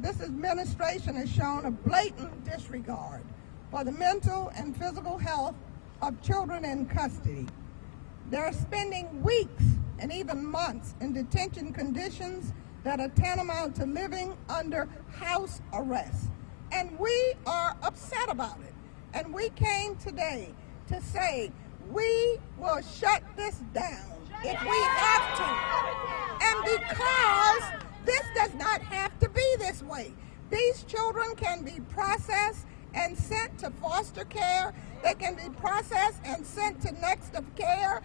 this administration has shown a blatant disregard for the mental and physical health of children in custody. They're spending weeks and even months in detention conditions that are tantamount to living under house arrest. And we are upset about it. And we came today to say we will shut this down if we have to. And because this does not have to be this way. These children can be processed and sent to foster care. They can be processed and sent to next of kin,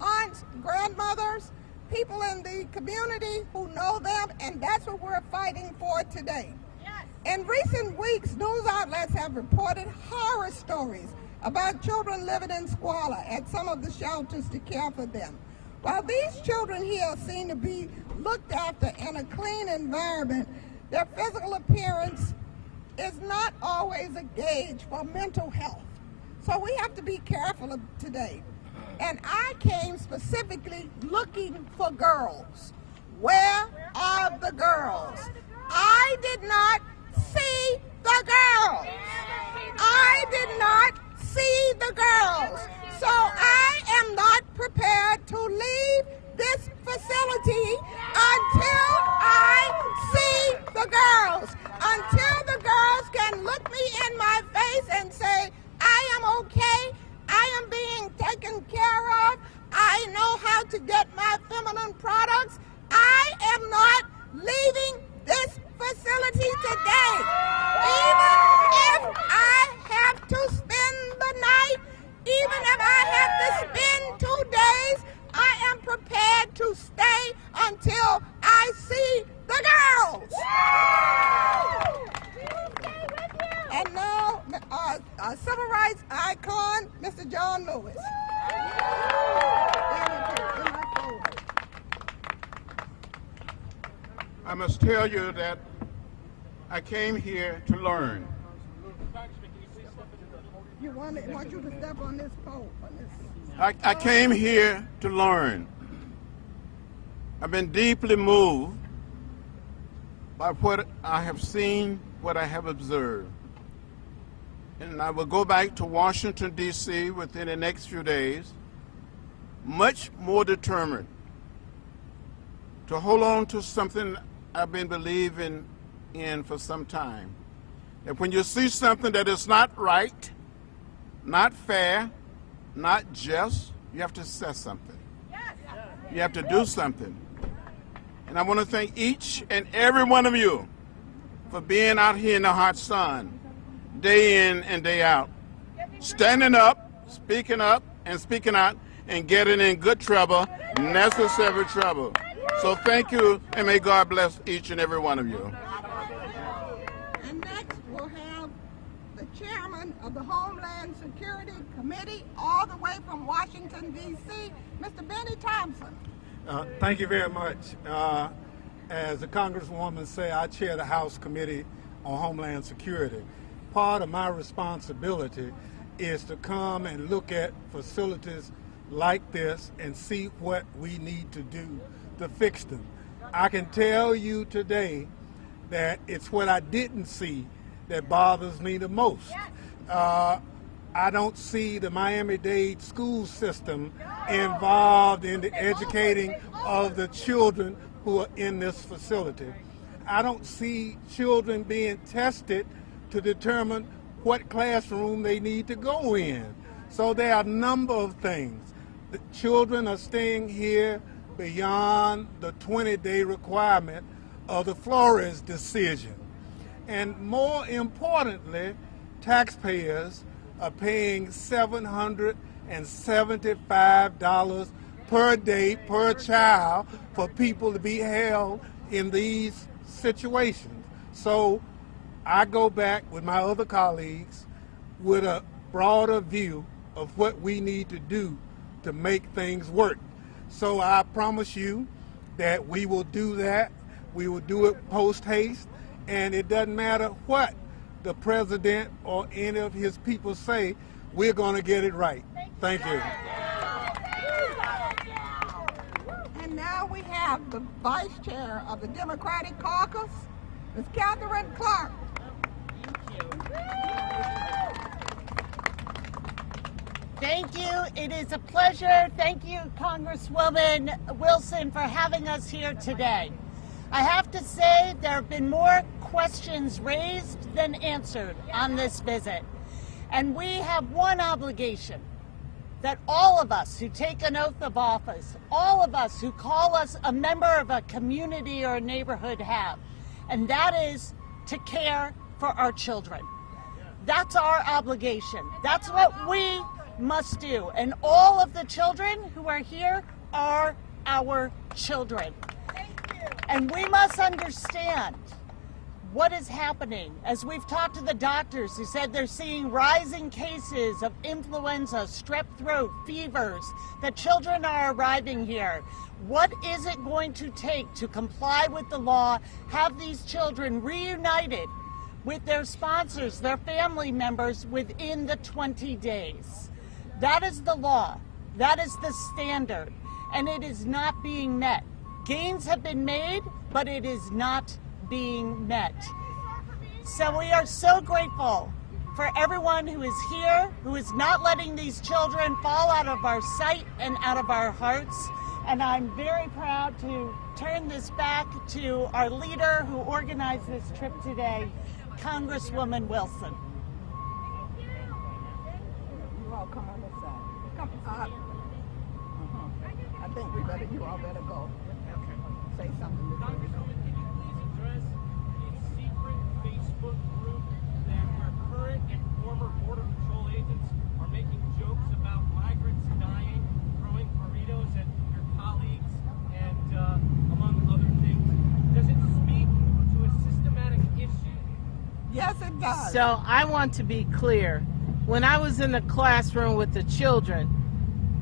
aunts, grandmothers, people in the community who know them, and that's what we're fighting for today. In recent weeks, news outlets have reported horror stories about children living in squalor at some of the shelters to care for them. While these children here seem to be looked after in a clean environment, their physical appearance is not always a gauge for mental health. So we have to be careful of today. And I came specifically looking for girls. Where are the girls? I did not see the girls. I did not see the girls. So I am not prepared to leave this facility until I see the girls. Until the girls can look me in my face and say, I am okay, I am being taken care of, I know how to get my feminine products. I am not leaving this facility today. Even if I have to spend the night, even if I have to spend 2 days, I am prepared to stay until I see the girls. And now, civil rights icon, Mr. John Lewis. I must tell you that I came here to learn. I want you to step on this pole. I came here to learn. I've been deeply moved by what I have seen, what I have observed. And I will go back to Washington, D.C. within the next few days, much more determined to hold on to something I've been believing in for some time. That when you see something that is not right, not fair, not just, you have to say something. You have to do something. And I want to thank each and every one of you for being out here in the hot sun, day in and day out, standing up, speaking out, and getting in good trouble, necessary trouble. So thank you, and may God bless each and every one of you. And next we'll have the chairman of the Homeland Security Committee, all the way from Washington, D.C., Mr. Benny Thompson. Thank you very much. As the Congresswoman said, I chair the House Committee on Homeland Security. Part of my responsibility is to come and look at facilities like this and see what we need to do to fix them. I can tell you today that it's what I didn't see that bothers me the most. I don't see the Miami-Dade school system involved in the educating of the children who are in this facility. I don't see children being tested to determine what classroom they need to go in. So there are a number of things. The children are staying here beyond the 20-day requirement of the Flores decision. And more importantly, taxpayers are paying $775 per day per child for people to be held in these situations. So I go back with my other colleagues with a broader view of what we need to do to make things work. So I promise you that we will do that. We will do it post-haste, and it doesn't matter what the president or any of his people say, we're going to get it right. Thank you. And now we have have the Vice Chair of the Democratic Caucus, Ms. Catherine Clark. Thank you. It is a pleasure. Thank you, Congresswoman Wilson, for having us here today. I have to say there have been more questions raised than answered on this visit. And we have one obligation that all of us who take an oath of office, all of us who call us a member of a community or a neighborhood have, and that is to care for our children. That's our obligation. That's what we must do. And all of the children who are here are our children. And we must understand what is happening. As we've talked to the doctors who said they're seeing rising cases of influenza, strep throat, fevers, the children are arriving here. What is it going to take to comply with the law, have these children reunited with their sponsors, their family members within the 20 days? That is the law. That is the standard. And it is not being met. Gains have been made, but it is not being met. So we are so grateful for everyone who is here, who is not letting these children fall out of our sight and out of our hearts. And I'm very proud to turn this back to our leader who organized this trip today, Congresswoman Wilson. You all come on this side. Come up. I think you all better go. Say something to Congresswoman, can you please address the secret Facebook group that where current and former Border Patrol agents are making jokes about migrants dying, throwing burritos at your colleagues, and among other things? Does it speak to a systematic issue? Yes, it does. So I want to be clear. When I was in the classroom with the children,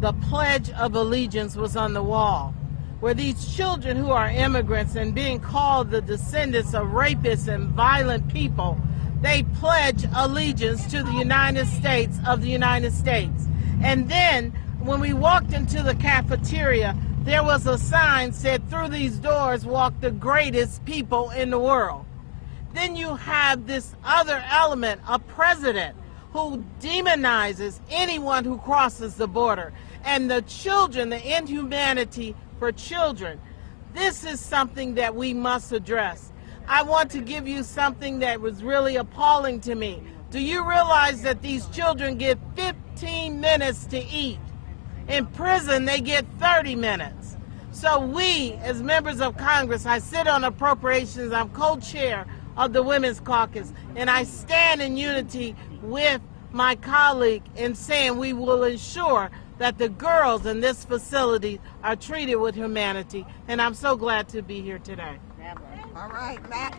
the Pledge of Allegiance was on the wall, where these children who are immigrants and being called the descendants of rapists and violent people, they pledge allegiance to the United States of the United States. And then when we walked into the cafeteria, there was a sign said, "Through these doors walk the greatest people in the world." Then you have this other element, a president who demonizes anyone who crosses the border. And the children, the inhumanity for children, this is something that we must address. I want to give you something that was really appalling to me. Do you realize that these children get 15 minutes to eat? In prison, they get 30 minutes. So we, as members of Congress, I sit on appropriations, I'm co-chair of the Women's Caucus, and I stand in unity with my colleague in saying we will ensure that the girls in this facility are treated with humanity, and I'm so glad to be here today. All right, Matt.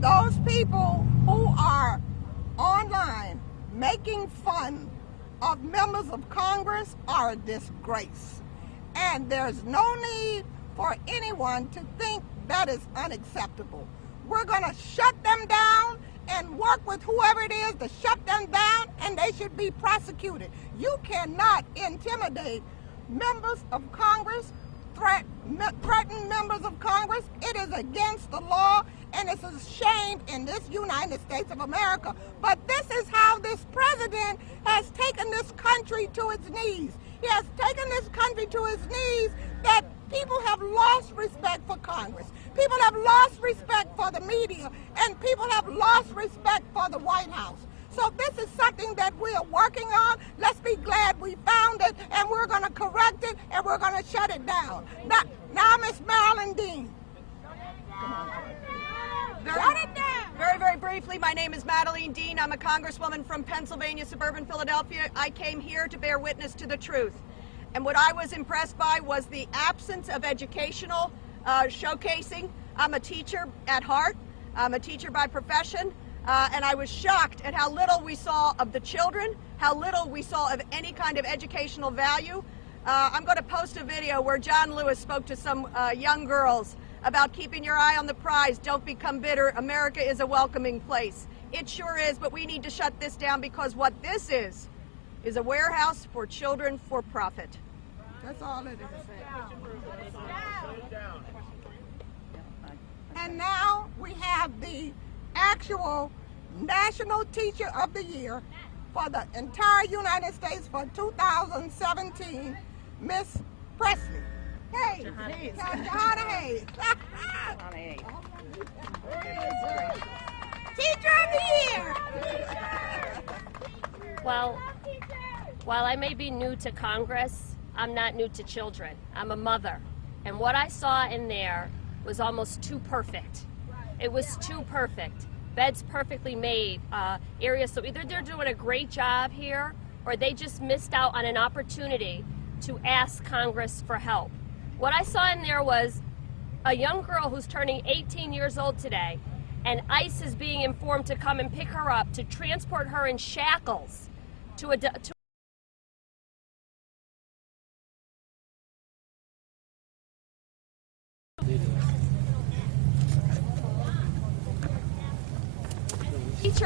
Those people who are online making fun of members of Congress are a disgrace. And there's no need for anyone to think that is unacceptable. We're going to shut them down and work with whoever it is to shut them down, and they should be prosecuted. You cannot intimidate members of Congress, threaten members of Congress. It is against the law, and it's a shame in this United States of America. But this is how this president has taken this country to its knees. He has taken this country to its knees that people have lost respect for Congress. People have lost respect for the media, and people have lost respect for the White House. So this is something that we are working on. Let's be glad we found it, and we're going to correct it, and we're going to shut it down. Now Miss Marilyn Dean. Shut it down. Very, very briefly, my name is Madeline Dean. I'm a congresswoman from Pennsylvania, suburban Philadelphia. I came here to bear witness to the truth. And what I was impressed by was the absence of educational showcasing. I'm a teacher at heart. I'm a teacher by profession. And I was shocked at how little we saw of the children, how little we saw of any kind of educational value. I'm going to post a video where John Lewis spoke to some young girls about keeping your eye on the prize, don't become bitter, America is a welcoming place. It sure is, but we need to shut this down because what this is a warehouse for children for profit. That's all it is. And now we have the actual National Teacher of the Year for the entire United States for 2017, Miss Presley. Hey, Johanna Hayes. Teacher of the Year. Well, while I may be new to Congress, I'm not new to children. I'm a mother. And what I saw in there was almost too perfect. It was too perfect. Beds perfectly made, areas, so either they're doing a great job here or they just missed out on an opportunity to ask Congress for help. What I saw in there was a young girl who's turning 18 years old today, and ICE is being informed to come and pick her up, to transport her in shackles to a teacher.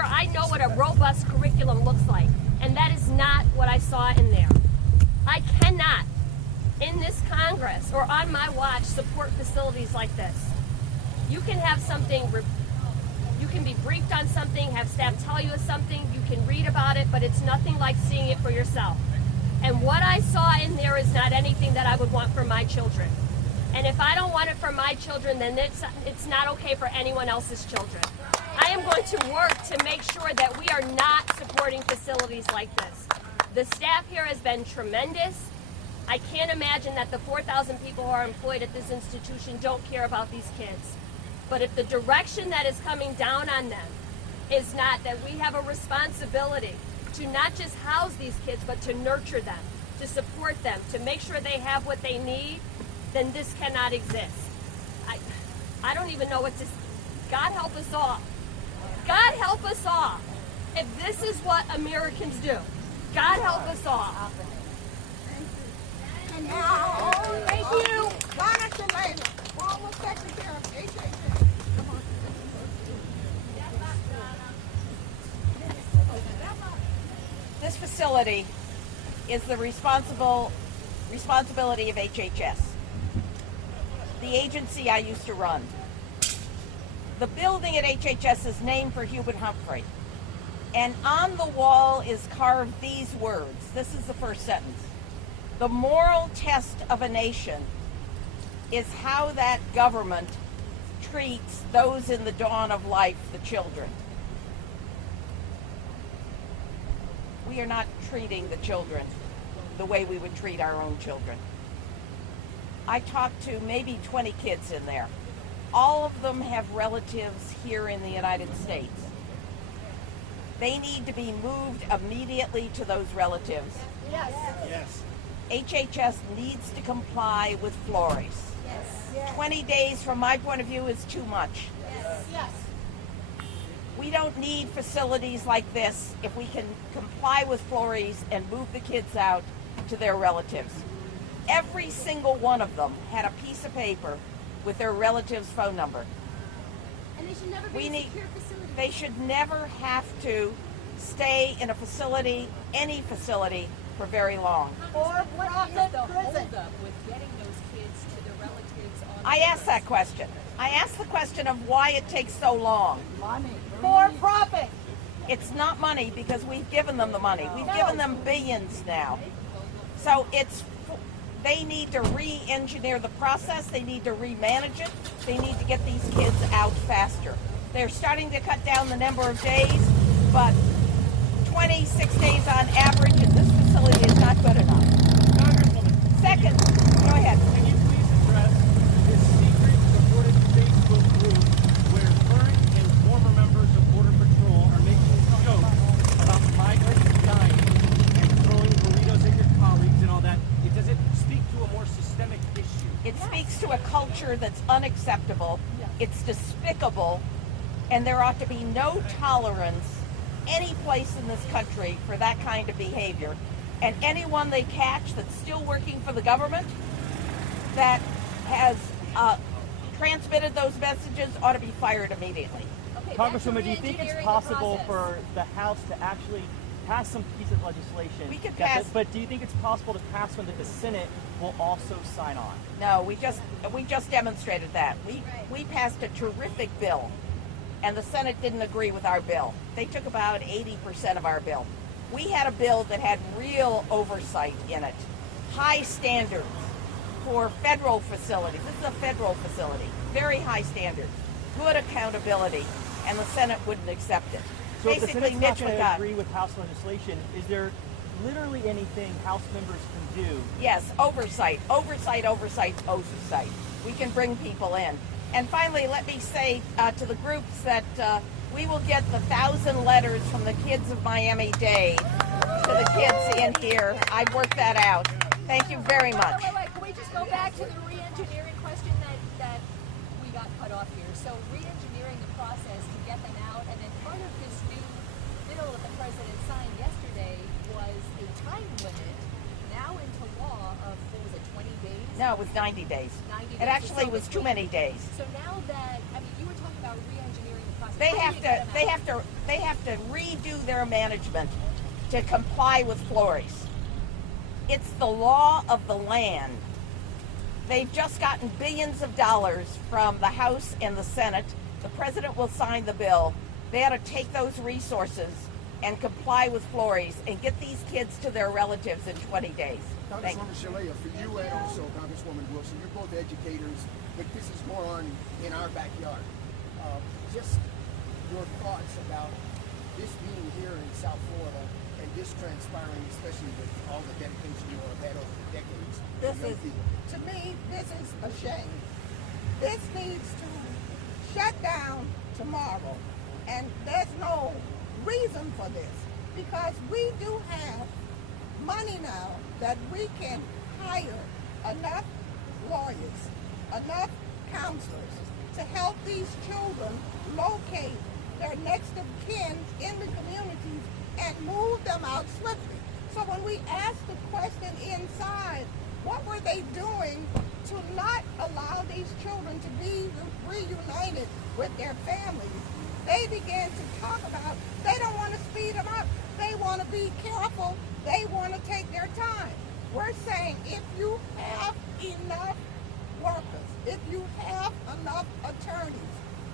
I know what a robust curriculum looks like, and that is not what I saw in there. I cannot, in this Congress or on my watch, support facilities like this. You can have something, you can be briefed on something, have staff tell you something, you can read about it, but it's nothing like seeing it for yourself. And what I saw in there is not anything that I would want for my children. And if I don't want it for my children, then it's not okay for anyone else's children. I am going to work to make sure that we are not supporting facilities like this. The staff here has been tremendous. I can't imagine that the 4,000 people who are employed at this institution don't care about these kids. But if the direction that is coming down on them is not that we have a responsibility to not just house these kids, but to nurture them, to support them, to make sure they have what they need, then this cannot exist. I don't even know what to, God help us all. God help us all. If this is what Americans do, God help us all. And now, thank you, Donna Shalala, former Secretary of HHS. Come on. This facility is the responsibility of HHS, the agency I used to run. The building at HHS is named for Hubert Humphrey, and on the wall is carved these words. This is the first sentence. The moral test of a nation is how that government treats those in the dawn of life, the children. We are not treating the children the way we would treat our own children. I talked to maybe 20 kids in there. All of them have relatives here in the United States. They need to be moved immediately to those relatives. Yes. Yes. HHS needs to comply with Flores. Yes. 20 days from my point of view is too much. Yes. We don't need facilities like this if we can comply with Flores and move the kids out to their relatives. Every single one of them had a piece of paper with their relative's phone number. And they should never be in a secure facility. They should never have to stay in a facility, any facility, for very long. Or what is the holdup with getting those kids to their relatives on I asked that question. I asked the question of why it takes so long. money? For profit. It's not money because we've given them the money. We've given them billions now. So they need to re-engineer the process. They need to remanage it. They need to get these kids out faster. They're starting to cut down the number of days, but 26 days on average in this facility is not good enough. Congresswoman, Second, go ahead. can you please address this secret supported Facebook group where current and former members of Border Patrol are making jokes about migrants dying and throwing burritos at your colleagues and all that? Does it speak to a more systemic issue? It speaks to a culture that's unacceptable. It's despicable, and there ought to be no tolerance any place in this country for that kind of behavior. And anyone they catch that's still working for the government that has transmitted those messages ought to be fired immediately. Okay, Congresswoman, do you think it's re-engineering the possible process. for the House to actually pass some piece of legislation? We could that pass- but do you think it's possible to pass one that the Senate will also sign on? No, we just demonstrated that. We passed a terrific bill, and the Senate didn't agree with our bill. They took about 80% of our bill. We had a bill that had real oversight in it, high standards for federal facilities. This is a federal facility, very high standards, good accountability, and the Senate wouldn't accept it. So if the Basically, Senate's not Mitch going to McConnell. agree with House legislation, is there literally anything House members can do? Yes, oversight. We can bring people in. And finally, let me say to the groups that we will get the 1,000 letters from the kids of Miami-Dade to the kids in here. I've worked that out. Thank you very much. Wait. Can we just go back to the re-engineering question that we got cut off here? So re-engineering the process to get them out, and then part of this new bill that the president signed yesterday was a time limit now into law of, what was it, 20 days? No, it was 90 days. 90 days. It actually So was too many days. So now that, I mean, you were talking about re-engineering the process. They How have do you to. get them out? They have to redo their management to comply with Flores. It's the law of the land. They've just gotten billions of dollars from the House and the Senate. The president will sign the bill. They ought to take those resources and comply with Flores and get these kids to their relatives in 20 days. Thank you. Congresswoman Shalea, for you and also Congresswoman Wilson, you're both educators, but this is more on in our backyard. Just your thoughts about this being here in South Florida and this transpiring, especially with all the dedication you all have had over the decades. This for young is, people. to me, this is a shame. This needs to shut down tomorrow. And there's no reason for this because we do have money now that we can hire enough lawyers, enough counselors to help these children locate their next of kin in the communities and move them out swiftly. So when we ask the question inside, what were they doing to not allow these children to be reunited with their families? They began to talk about they don't want to speed them up. They want to be careful. They want to take their time. We're saying if you have enough workers, if you have enough attorneys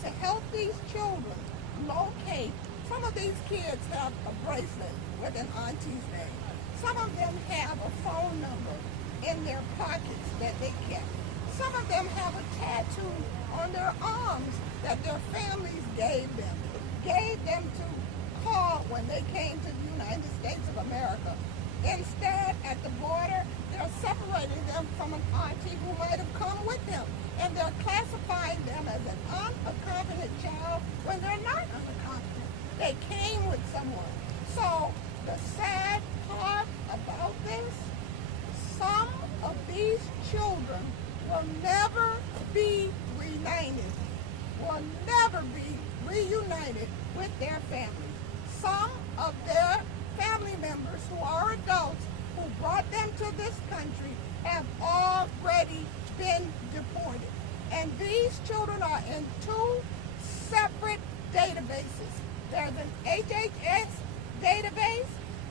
to help these children locate, some of these kids have a bracelet with an auntie's name. Some of them have a phone number in their pockets that they kept. Some of them have a tattoo on their arms that their families gave them to call when they came to the United States of America. Instead, at the border, they're separating them from an auntie who might have come with them. And they're classifying them as an unaccompanied child when they're not unaccompanied. They came with someone. So the sad part about this, some of these children will never be reunited, with their families. Some of their family members who are adults who brought them to this country have already been deported. And these children are in two separate databases. There's an HHS database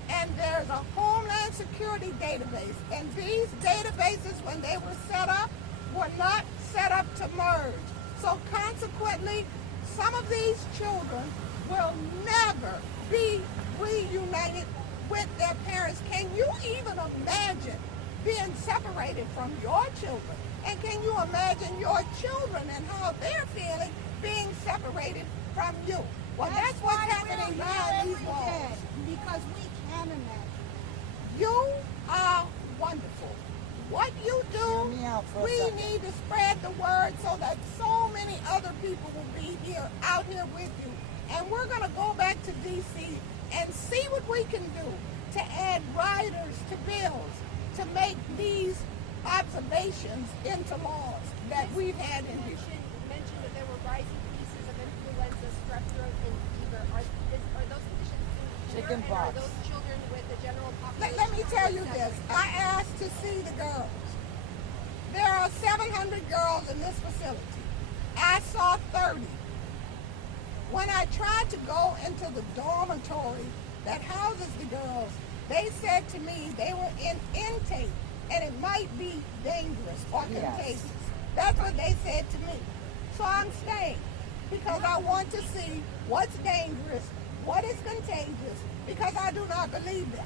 and there's a Homeland Security database. And these databases, when they were set up, were not set up to merge. So consequently, some of these children will never be reunited with their parents. Can you even imagine being separated from your children? And can you imagine your children and how they're feeling being separated from you? Well, that's what's happening behind these walls. Because we can imagine. You are wonderful. What you do, we need to spread the word so that so many other people will be here, out here with you. And we're going to go back to D.C. and see what we can do to add riders to bills to make these observations into laws that we've had in here. You mentioned that there were rising cases of influenza, strep throat, and fever. Are those conditions here, and are those children with the general population? Let me tell you this. I asked to see the girls. There are 700 girls in this facility. I saw 30. when I tried to go into the dormitory that houses the girls, they said to me they were in intake and it might be dangerous or contagious. That's what they said to me. So I'm staying because I want to see what's dangerous, what is contagious, because I do not believe them.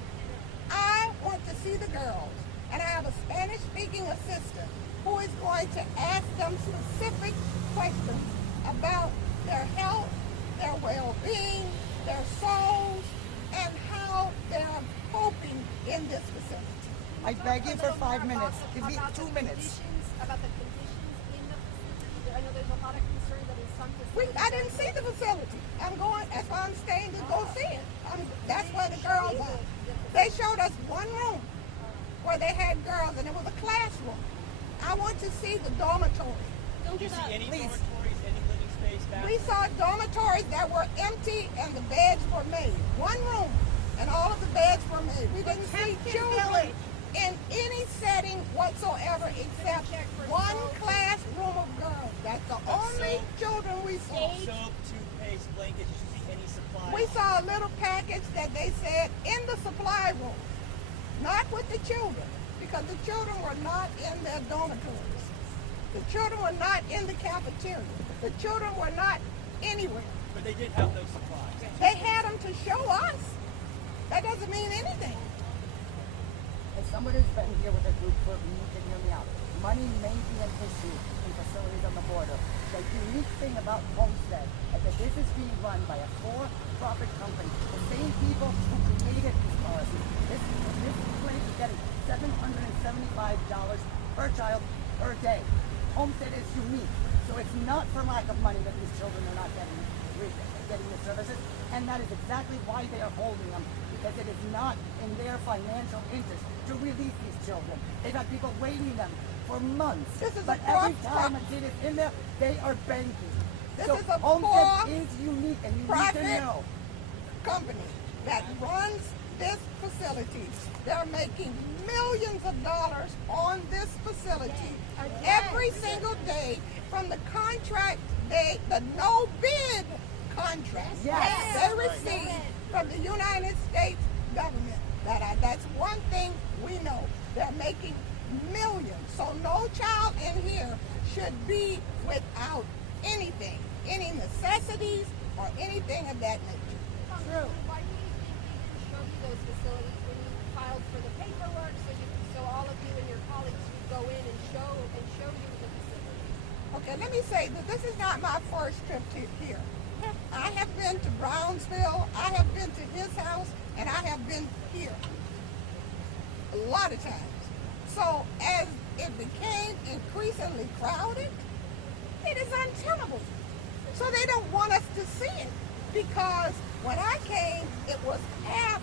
I want to see the girls, and I have a Spanish-speaking assistant who is going to ask them specific questions about their health, their well-being, their souls, and how they're coping in this facility. I beg you for 5 minutes. Give me 2 minutes. About the conditions in the facility. I know there's a lot of concern that in some facilities. I didn't see the facility. I'm going, that's why I'm staying to go see it. That's where the girls are. They showed us one room where they had girls, and it was a classroom. I want to see the dormitory. Did you see any dormitories, any living space back? We saw dormitories that were empty and the beds were made. One room, and all of the beds were made. We didn't see children in any setting whatsoever except one classroom of girls. That's the only children we saw. Soap, toothpaste, blankets, did you see any supplies? We saw a little package that they said in the supply room, not with the children, because the children were not in their dormitories. The children were not in the cafeteria. The children were not anywhere. But they did have those supplies. They had them to show us. That doesn't mean anything. As somebody who's been here with a group for, you need to hear me out. Money may be an issue in facilities on the border. The unique thing about Homestead is that this is being run by a for-profit company. The same people who created these policies. This place is getting $775 per child per day. Homestead is unique. So it's not for lack of money that these children are not getting the services. And that is exactly why they are holding them, because it is not in their financial interest to release these children. They've had people waiting them for months. But every time a kid is in there, they are banking. This so is a Homestead is unique, and you need to know. Company that runs this facility. They're making millions of dollars on this facility every single day from the contract the no bid contract they receive from the United States government. That's one thing we know. They're making millions. So no child in here should be without anything, any necessities or anything of that nature. True. Why do you think they didn't show you those facilities when you filed for the paperwork so all of you and your colleagues would go in and show you the facilities? Okay, let me say that this is not my first trip to here. I have been to Brownsville, I have been to his house, and I have been here a lot of times. So as it became increasingly crowded, it is untenable. So they don't want us to see it, because when I came, it was half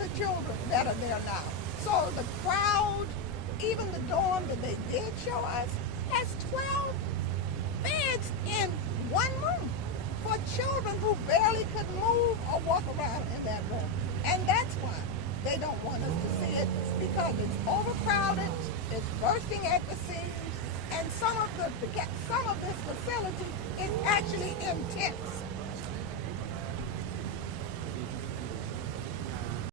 the children that are there now. So the crowd, even the dorm that they did show us, has 12 beds in one room for children who barely could move or walk around in that room. And that's why they don't want us to see it, because it's overcrowded, it's bursting at the seams, and some of this facility is actually intense.